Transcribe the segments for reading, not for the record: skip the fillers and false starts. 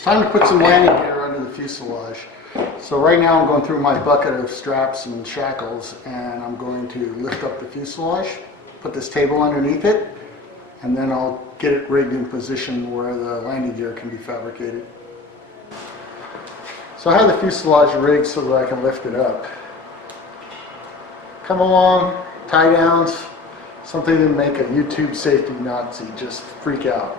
It's time to put some landing gear under the fuselage. So right now I'm going through my bucket of straps and shackles, and I'm going to lift up the fuselage, put this table underneath it, and then I'll get it rigged in position where the landing gear can be fabricated. So I have the fuselage rigged so that I can lift it up. Come along, tie downs, something to make a YouTube safety Nazi just freak out.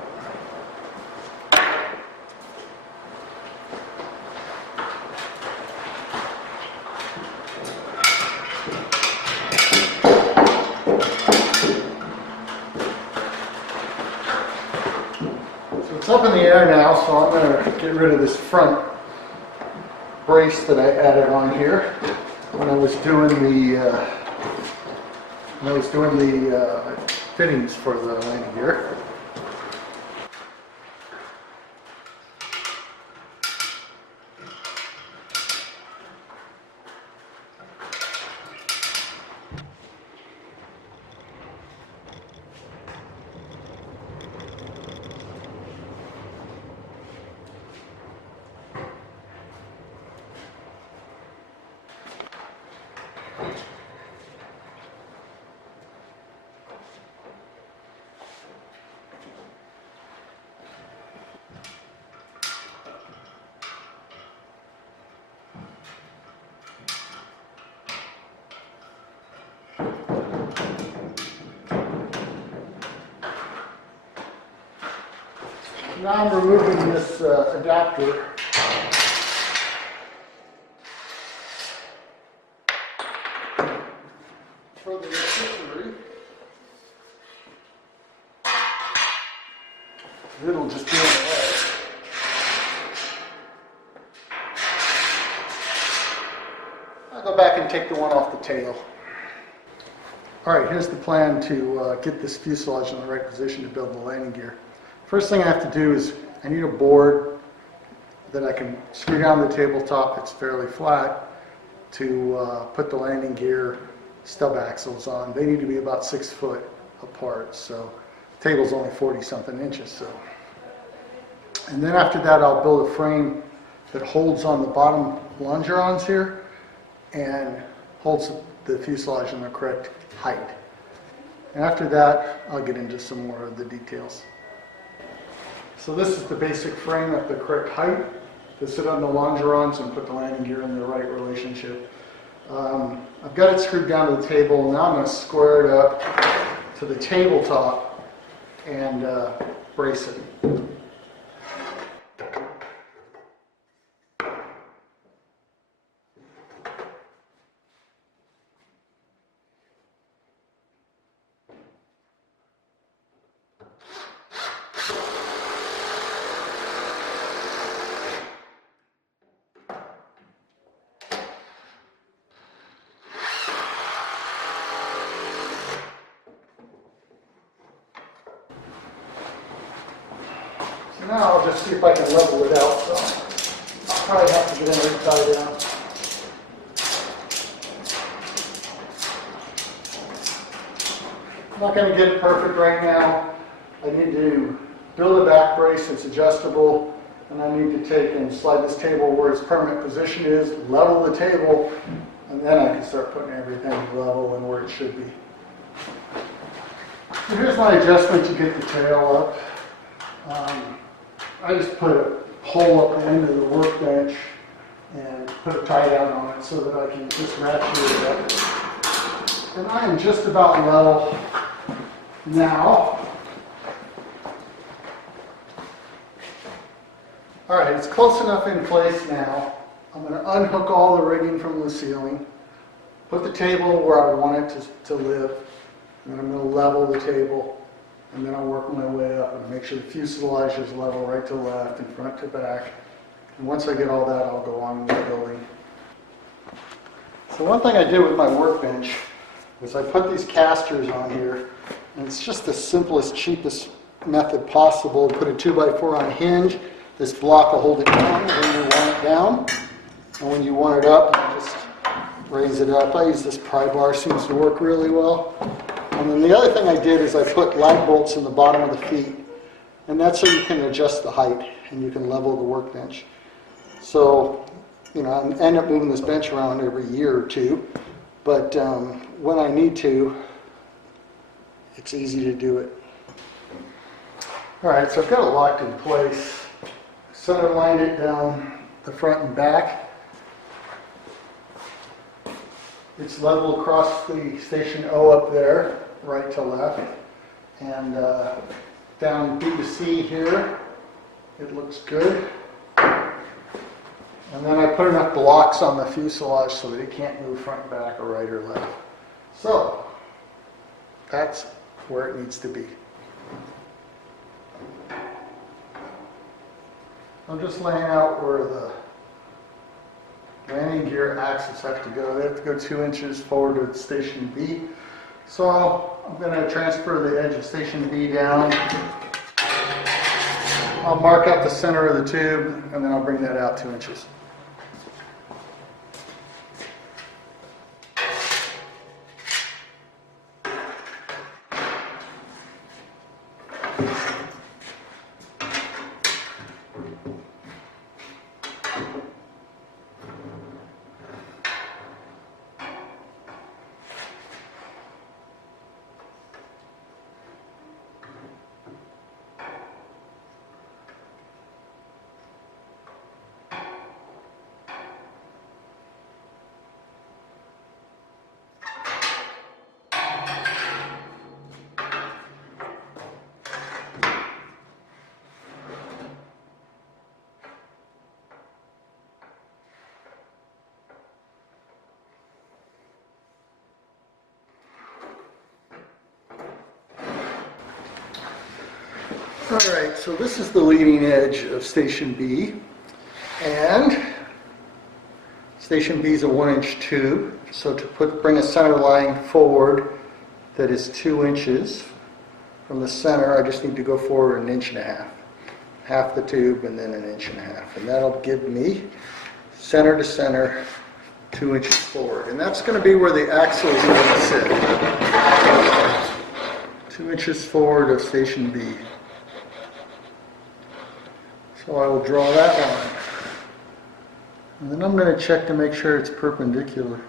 So it's up in the air now, so I'm going to get rid of this front brace that I added on here when I was doing the fittings for the landing gear. Now I'm removing this adapter. For the accessory. It'll just be in the way. I'll go back and take the one off the tail. Alright, here's the plan to get this fuselage in the right position to build the landing gear. First thing I have to do is I need a board that I can screw down the tabletop. It's fairly flat to put the landing gear stub axles on. They need to be about 6 foot apart, so the table's only 40 something inches. So, and then after that I'll build a frame that holds on the bottom longerons here and holds the fuselage in the correct height. And after that I'll get into some more of the details. So this is the basic frame at the correct height to sit on the longerons and put the landing gear in the right relationship. I've got it screwed down to the table. Now I'm going to square it up to the tabletop and brace it. Now I'll just see if I can level it out, so I'll probably have to get in and tie down. I'm not going to get it perfect right now. I need to build a back brace that's adjustable, and I need to take and slide this table where its permanent position is, level the table, and then I can start putting everything level and where it should be. So here's my adjustment to get the tail up. I just put a hole up the end of the workbench and put a tie down on it so that I can just ratchet it up. And I am just about level now. Alright, it's close enough in place now. I'm going to unhook all the rigging from the ceiling, put the table where I want it to live, and then I'm going to level the table. And then I'll work my way up and make sure the fuselage is level right to left and front to back. And once I get all that, I'll go on with the building. So one thing I did with my workbench was I put these casters on here, and it's just the simplest, cheapest method possible. Put a 2x4 on a hinge. This block will hold it down when you want it down. And when you want it up, you just raise it up. I use this pry bar, seems to work really well. And then the other thing I did is I put lag bolts in the bottom of the feet, and that's so you can adjust the height and you can level the workbench. So, you know, I end up moving this bench around every year or two, but when I need to, it's easy to do it. All right, so I've got it locked in place. Center lined it down the front and back. It's level across the station O up there, right to left. And down B to C here, it looks good. And then I put enough blocks on the fuselage so that it can't move front and back or right or left. So, that's where it needs to be. I'm just laying out where the landing gear axles have to go. They have to go 2 inches forward to station B. So I'm going to transfer the edge of station B down. I'll mark out the center of the tube, and then I'll bring that out 2 inches. All right, so this is the leading edge of station B, and station B is a 1-inch tube. So to bring a center line forward that is 2 inches from the center, I just need to go forward 1.5 inches. Half the tube and then 1.5 inches. And that'll give me center to center 2 inches forward. And that's going to be where the axle is going to sit. 2 inches forward of station B. So I will draw that line. And then I'm going to check to make sure it's perpendicular.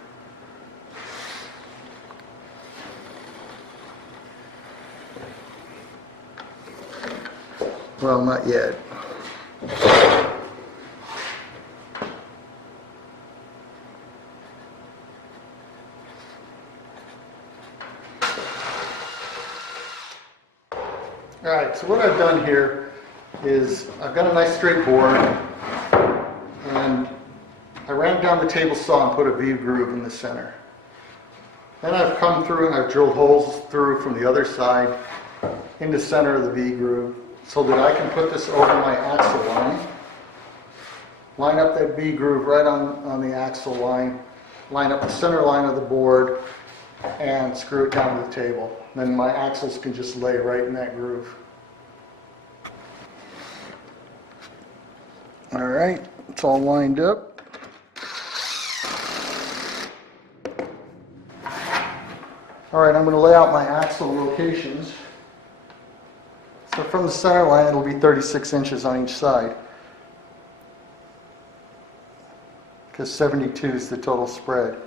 Well, not yet. All right, so what I've done here is I've got a nice straight board, and I ran down the table saw and put a V groove in the center. Then I've come through and I've drilled holes through from the other side in the center of the V groove so that I can put this over my axle line up that V groove right on the axle line up the center line of the board, and screw it down to the table. Then my axles can just lay right in that groove. All right, it's all lined up. All right, I'm going to lay out my axle locations. So from the center line, it'll be 36 inches on each side, because 72 is the total spread.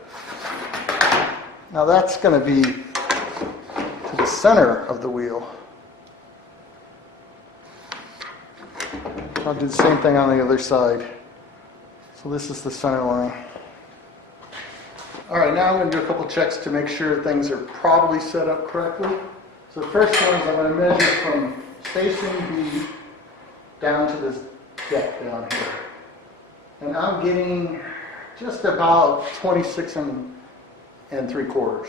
Now that's going to be to the center of the wheel. I'll do the same thing on the other side. So this is the center line. All right, now I'm going to do a couple checks to make sure things are probably set up correctly. So the first one is I'm going to measure from station B down to this deck down here. And I'm getting just about 26 and 3/4,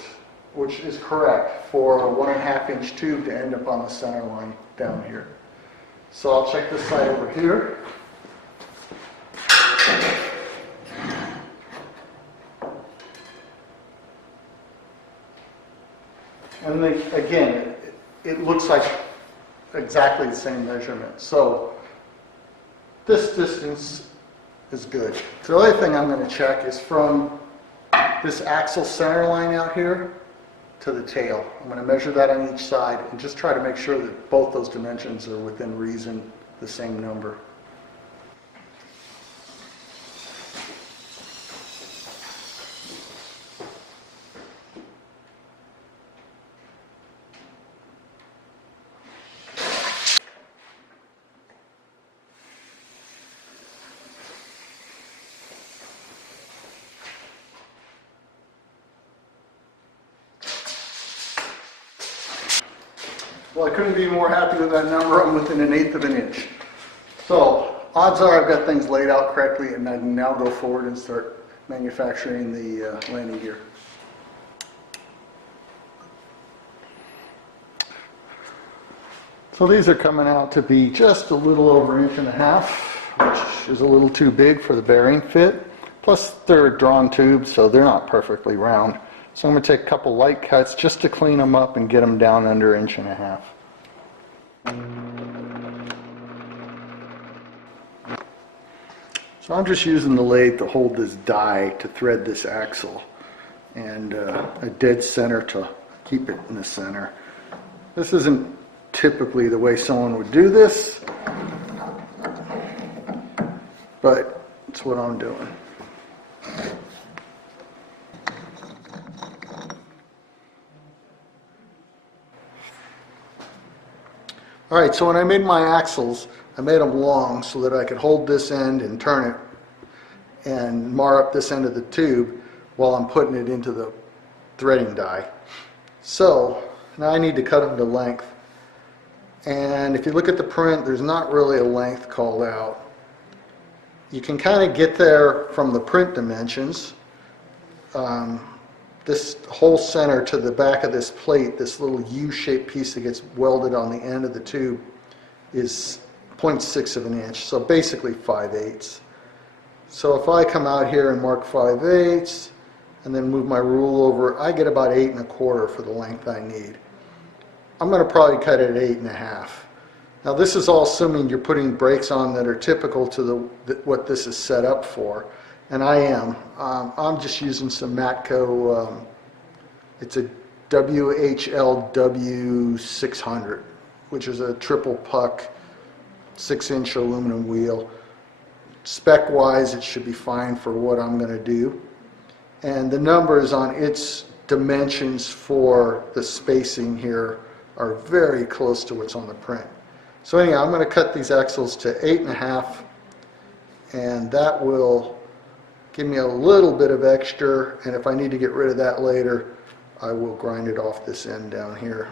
which is correct for a 1.5 inch tube to end up on the center line down here. So I'll check this side over here. And then again, it looks like exactly the same measurement. So this distance is good. So the other thing I'm going to check is from this axle center line out here to the tail. I'm going to measure that on each side and just try to make sure that both those dimensions are within reason, the same number. Well, I couldn't be more happy with that number. I'm within 1/8 of an inch. So odds are I've got things laid out correctly, and I can now go forward and start manufacturing the landing gear. So these are coming out to be just a little over 1.5 inches, which is a little too big for the bearing fit. Plus they're drawn tubes, so they're not perfectly round. So I'm going to take a couple light cuts just to clean them up and get them down under 1.5 inches. So I'm just using the lathe to hold this die to thread this axle, and a dead center to keep it in the center. This isn't typically the way someone would do this, but it's what I'm doing. All right, so when I made my axles, I made them long so that I could hold this end and turn it and mar up this end of the tube while I'm putting it into the threading die. So now I need to cut them to length. And if you look at the print, there's not really a length called out. You can kind of get there from the print dimensions. This whole center to the back of this plate, this little U-shaped piece that gets welded on the end of the tube, is 0.6 of an inch, so basically 5/8. So if I come out here and mark 5/8 and then move my rule over, I get about 8 1/4 for the length I need. I'm going to probably cut it at 8 1/2. Now this is all assuming you're putting brakes on that are typical to what this is set up for. And I am. I'm just using some Matco, it's a WHLW 600, which is a triple puck 6-inch aluminum wheel. Spec wise, it should be fine for what I'm going to do. And the numbers on its dimensions for the spacing here are very close to what's on the print. So anyhow, I'm going to cut these axles to 8 1/2, and that will give me a little bit of extra, and if I need to get rid of that later, I will grind it off this end down here.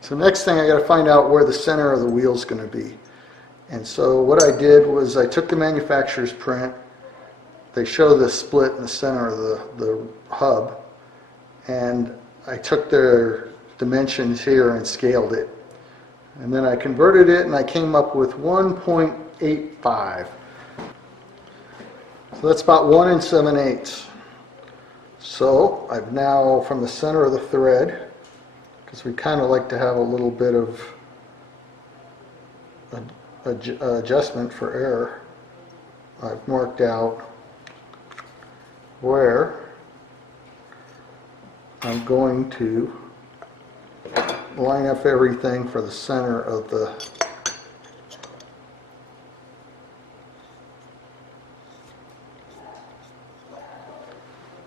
So next thing, I got to find out where the center of the wheel is going to be. And so what I did was I took the manufacturer's print. They show the split in the center of the hub, and I took their dimensions here and scaled it. And then I converted it, and I came up with 1.85. So that's about 1 7/8. So I've now, from the center of the thread, because we kind of like to have a little bit of adjustment for error, I've marked out where I'm going to line up everything for the center of the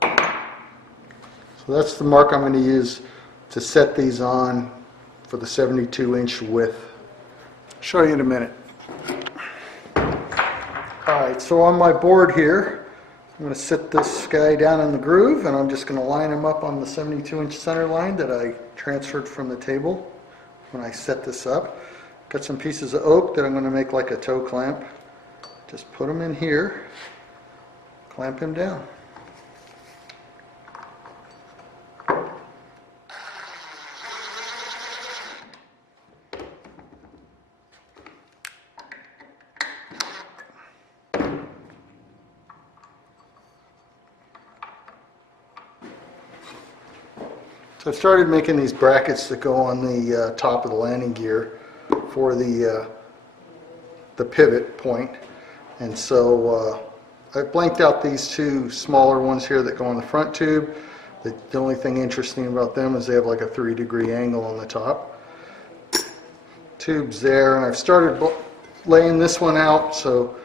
so that's the mark I'm going to use to set these on for the 72-inch width. I'll show you in a minute. Alright, so on my board here, I'm going to sit this guy down in the groove, and I'm just going to line him up on the 72-inch center line that I transferred from the table when I set this up. Got some pieces of oak that I'm going to make like a toe clamp. Just put them in here, clamp him down. So I've started making these brackets that go on the top of the landing gear for the pivot point. And so I've blanked out these two smaller ones here that go on the front tube. The only thing interesting about them is they have like a 3-degree angle on the top. Tube's there, and I've started laying this one out, so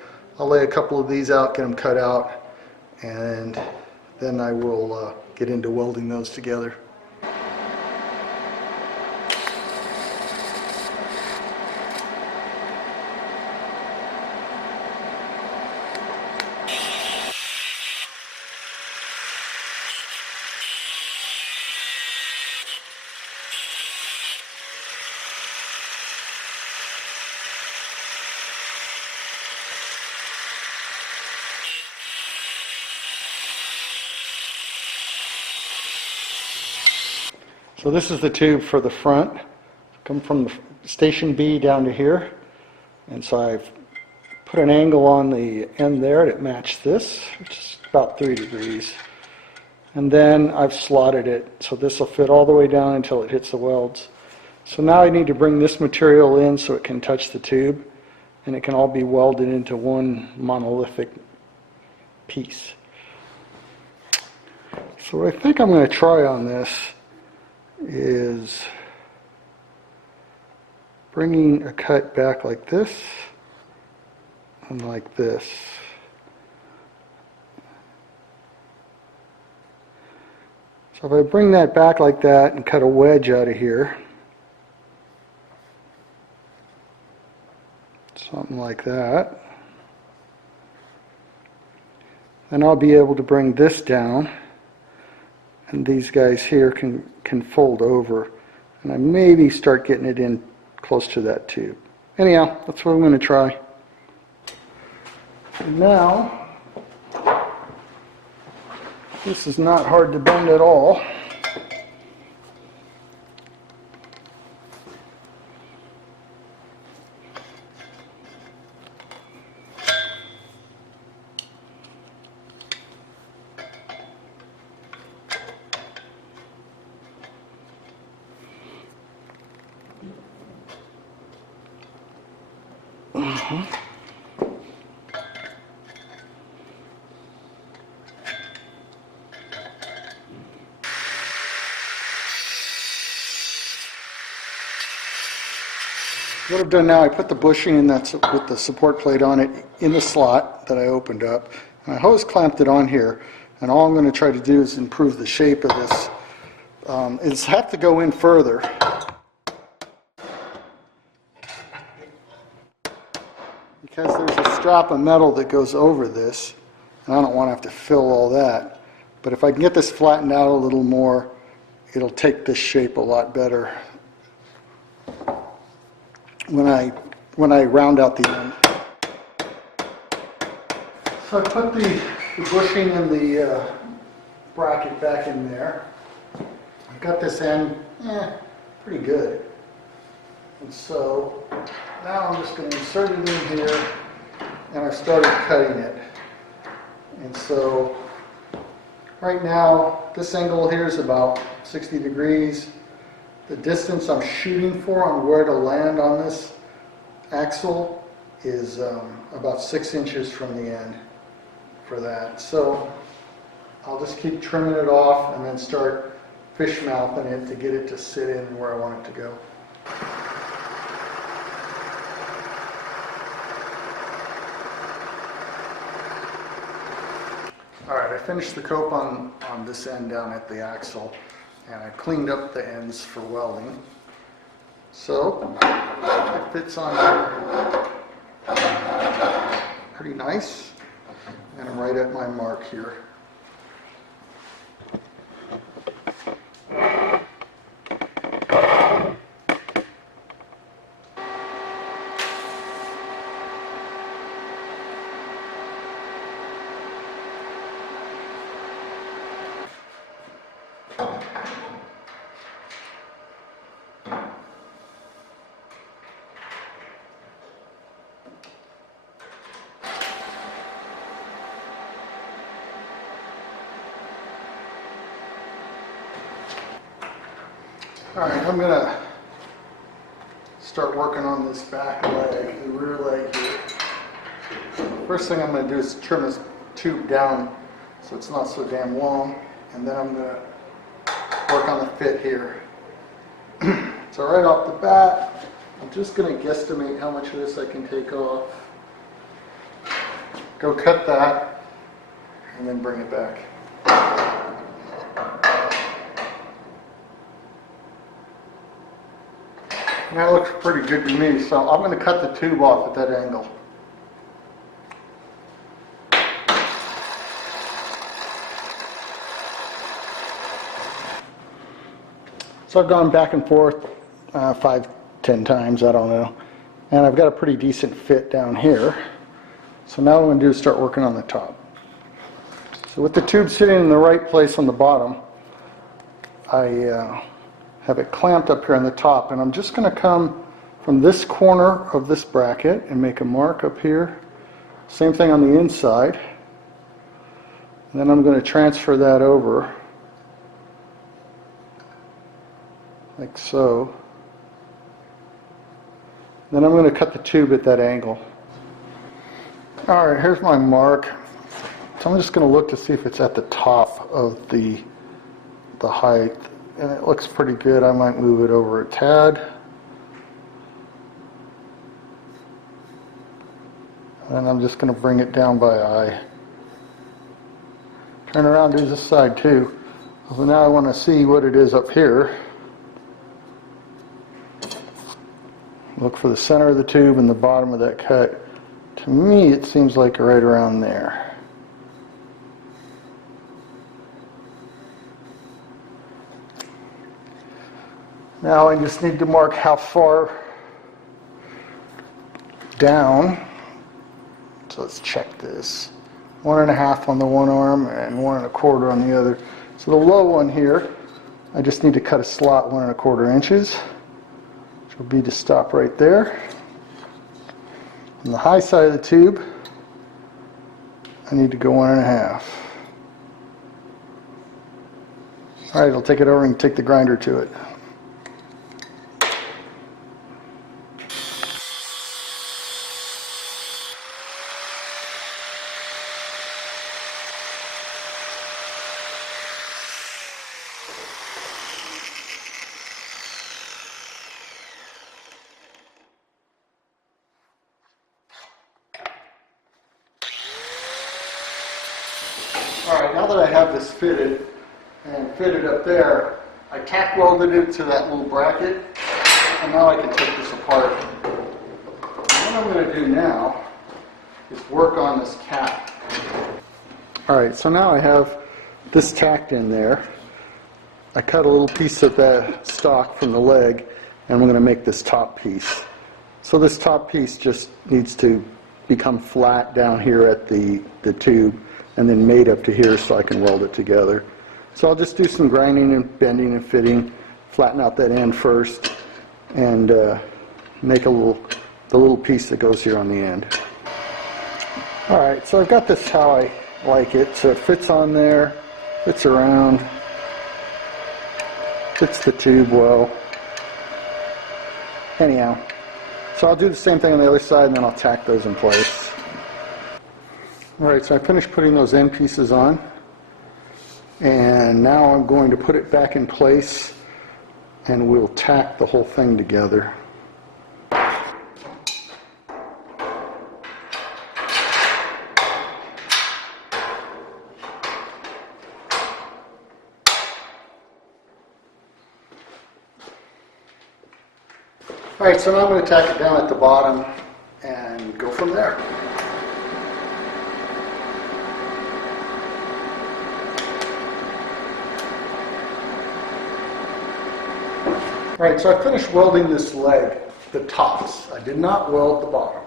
I'll lay a couple of these out, get them cut out, and then I will get into welding those together. So this is the tube for the front. Come from the station B down to here. And so I've put an angle on the end there to match this, which is about 3 degrees. And then I've slotted it, so this will fit all the way down until it hits the welds. So now I need to bring this material in so it can touch the tube, and it can all be welded into one monolithic piece. So what I think I'm going to try on this is bringing a cut back like this and like this. So if I bring that back like that and cut a wedge out of here, something like that, then I'll be able to bring this down, and these guys here can fold over, and I maybe start getting it in close to that tube. Anyhow, that's what I'm going to try. And now, this is not hard to bend at all. What I've done now, I put the bushing in that's with the support plate on it in the slot that I opened up, and I hose clamped it on here, and all I'm going to try to do is improve the shape of this. Is have to go in further. Because there's a strap of metal that goes over this, and I don't want to have to fill all that. But if I can get this flattened out a little more, it'll take this shape a lot better when I round out the end. So I put the bushing and the bracket back in there. I've got this end pretty good. And so now I'm just going to insert it in here, and I started cutting it. And so right now this angle here is about 60 degrees. The distance I'm shooting for on where to land on this axle is about 6 inches from the end for that. So I'll just keep trimming it off and then start fish mouthing it to get it to sit in where I want it to go. Alright, I finished the cope on this end down at the axle, and I cleaned up the ends for welding. So it fits on there pretty nice, and I'm right at my mark here. Alright, I'm going to start working on this back leg, the rear leg here. First thing I'm going to do is trim this tube down so it's not so damn long, and then I'm going to work on the fit here. So right off the bat, I'm just going to guesstimate how much of this I can take off. Go cut that, and then bring it back. That looks pretty good to me, so I'm going to cut the tube off at that angle. So I've gone back and forth 5, 10 times, I don't know. And I've got a pretty decent fit down here. So now what I'm going to do is start working on the top. So with the tube sitting in the right place on the bottom, I have it clamped up here on the top, and I'm just going to come from this corner of this bracket and make a mark up here. Same thing on the inside. And then I'm going to transfer that over like so. Then I'm going to cut the tube at that angle. Alright, here's my mark. So I'm just going to look to see if it's at the top of the height. And it looks pretty good. I might move it over a tad. And I'm just going to bring it down by eye. Turn around, do this side too. So now I want to see what it is up here. Look for the center of the tube and the bottom of that cut. To me, it seems like right around there. Now I just need to mark how far down. So let's check this. 1.5 on the one arm and 1 1/4 on the other. So the low one here, I just need to cut a slot 1 1/4 inches. Which will be to stop right there. On the high side of the tube, I need to go 1 1/2. Alright, I'll take it over and take the grinder to it. Alright, now that I have this fitted and fitted up there, I tack welded it to that little bracket, and now I can take this apart. And what I'm going to do now is work on this cap. Alright, so now I have this tacked in there. I cut a little piece of that stock from the leg, and I'm going to make this top piece. So this top piece just needs to become flat down here at the tube, and then made up to here so I can weld it together. So I'll just do some grinding and bending and fitting, flatten out that end first, and make the little piece that goes here on the end. Alright, so I've got this how I like it. So it fits on there, fits around, fits the tube well. Anyhow, so I'll do the same thing on the other side, and then I'll tack those in place. Alright, so I finished putting those end pieces on, and now I'm going to put it back in place, and we'll tack the whole thing together. Alright, so now I'm going to tack it down at the bottom and go from there. Alright, so I finished welding this leg, the tops. I did not weld the bottom.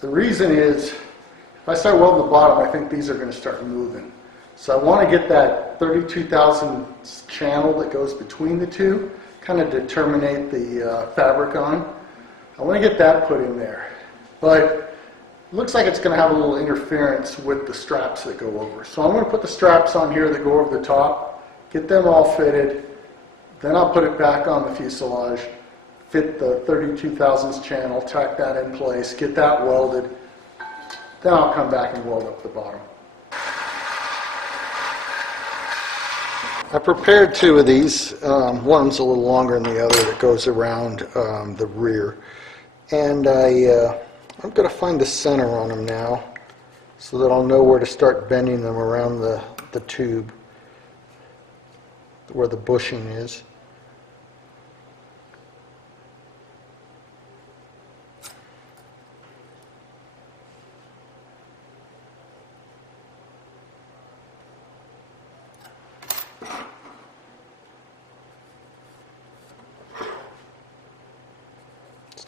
The reason is, if I start welding the bottom, I think these are going to start moving. So I want to get that 32,000 channel that goes between the two, kind of to terminate the fabric on. I want to get that put in there. But it looks like it's going to have a little interference with the straps that go over. So I'm going to put the straps on here that go over the top, get them all fitted. Then I'll put it back on the fuselage, fit the 32 thousandths channel, tack that in place, get that welded. Then I'll come back and weld up the bottom. I prepared 2 of these. One's a little longer than the other that goes around the rear. And I'm going to find the center on them now so that I'll know where to start bending them around the tube, where the bushing is.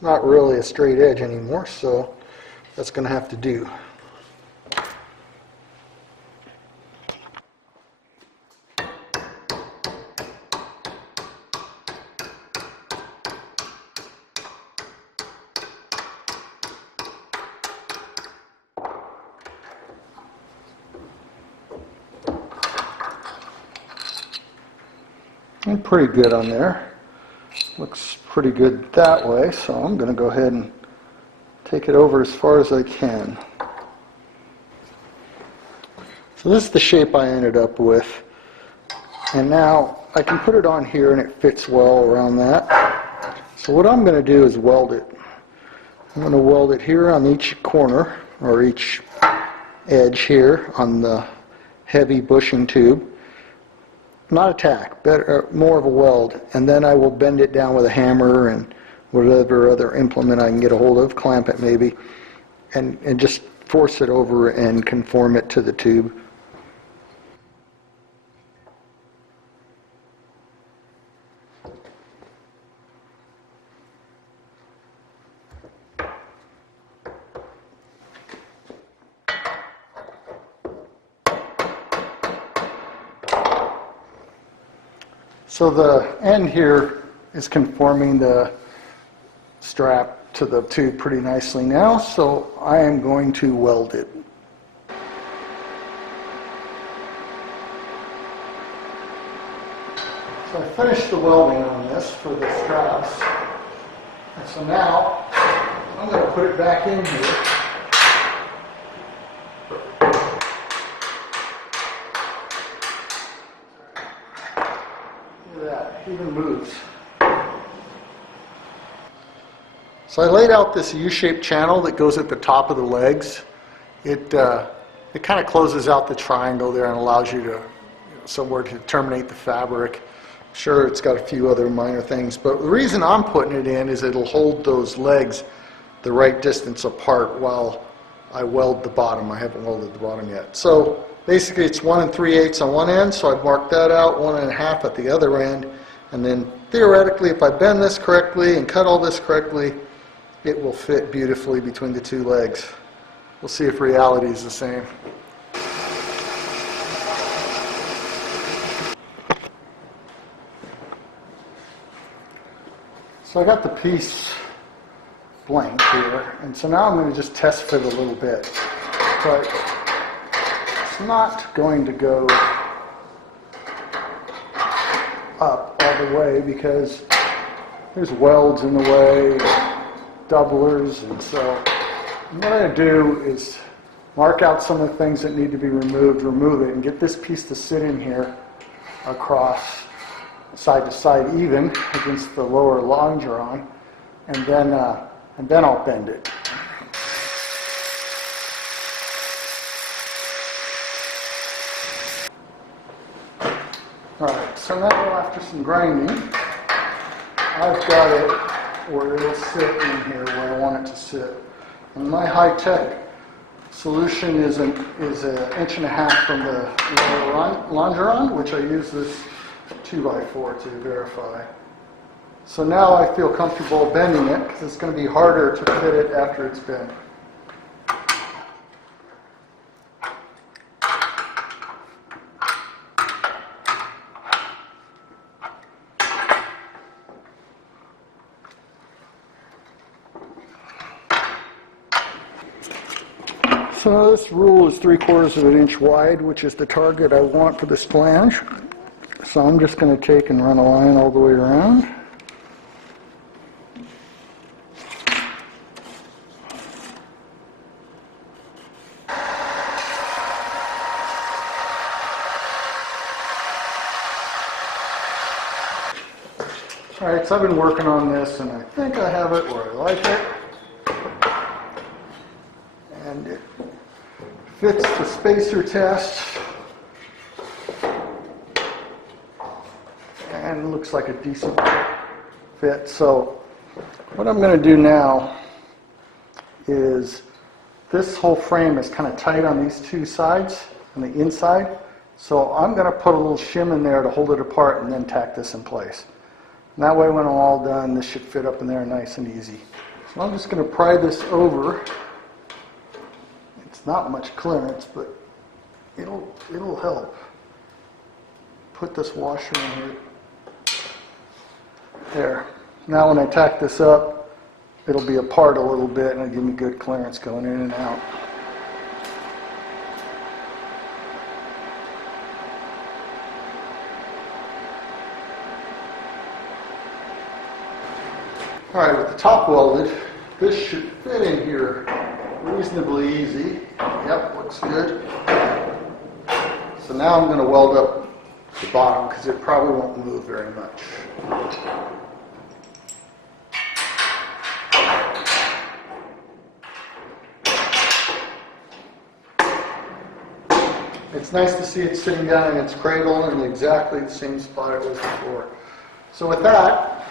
It's not really a straight edge anymore, so that's going to have to do. And pretty good on there. Looks pretty good that way, so I'm going to go ahead and take it over as far as I can. So this is the shape I ended up with. And now I can put it on here and it fits well around that. So what I'm going to do is weld it. I'm going to weld it here on each corner, or each edge here on the heavy bushing tube. Not a tack, better, more of a weld, and then I will bend it down with a hammer and whatever other implement I can get a hold of, clamp it maybe, and just force it over and conform it to the tube. So the end here is conforming the strap to the tube pretty nicely now, so I am going to weld it. So I finished the welding on this for the straps, and so now I'm going to put it back in here. Even moves. So I laid out this U-shaped channel that goes at the top of the legs. It kind of closes out the triangle there and allows you to somewhere to terminate the fabric. Sure, it's got a few other minor things, but the reason I'm putting it in is it'll hold those legs the right distance apart while I weld the bottom. I haven't welded the bottom yet. So basically it's 1 3/8 on one end, so I'd mark that out, 1 1/2 at the other end. And then theoretically, if I bend this correctly and cut all this correctly, it will fit beautifully between the two legs. We'll see if reality is the same. So I got the piece blank here, and so now I'm going to just test fit a little bit. But it's not going to go up all the way because there's welds in the way, doublers, and so what I'm going to do is mark out some of the things that need to be removed, remove it, and get this piece to sit in here across side to side even against the lower longeron, and then I'll bend it. Alright, so now after some grinding, I've got it where it'll sit in here where I want it to sit. And my high-tech solution is an 1.5 inches from the lower longeron, which I use this 2x4 to verify. So now I feel comfortable bending it because it's going to be harder to fit it after it's bent. So this rule is 3/4 of an inch wide, which is the target I want for this flange. So I'm just going to take and run a line all the way around. Alright, so I've been working on this and I think I have it where I like it. And it fits the spacer test and looks like a decent fit. So what I'm going to do now is this whole frame is kind of tight on these two sides on the inside. So I'm going to put a little shim in there to hold it apart and then tack this in place. And that way when I'm all done, this should fit up in there nice and easy. So I'm just going to pry this over. It's not much clearance, but it'll help. Put this washer in here. There. Now when I tack this up, it'll be apart a little bit and it'll give me good clearance going in and out. All right, with the top welded, this should fit in here reasonably easy. Yep, looks good. So now I'm going to weld up the bottom because it probably won't move very much. It's nice to see it sitting down in its cradle in exactly the same spot it was before. So with that,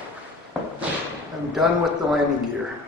I'm done with the landing gear.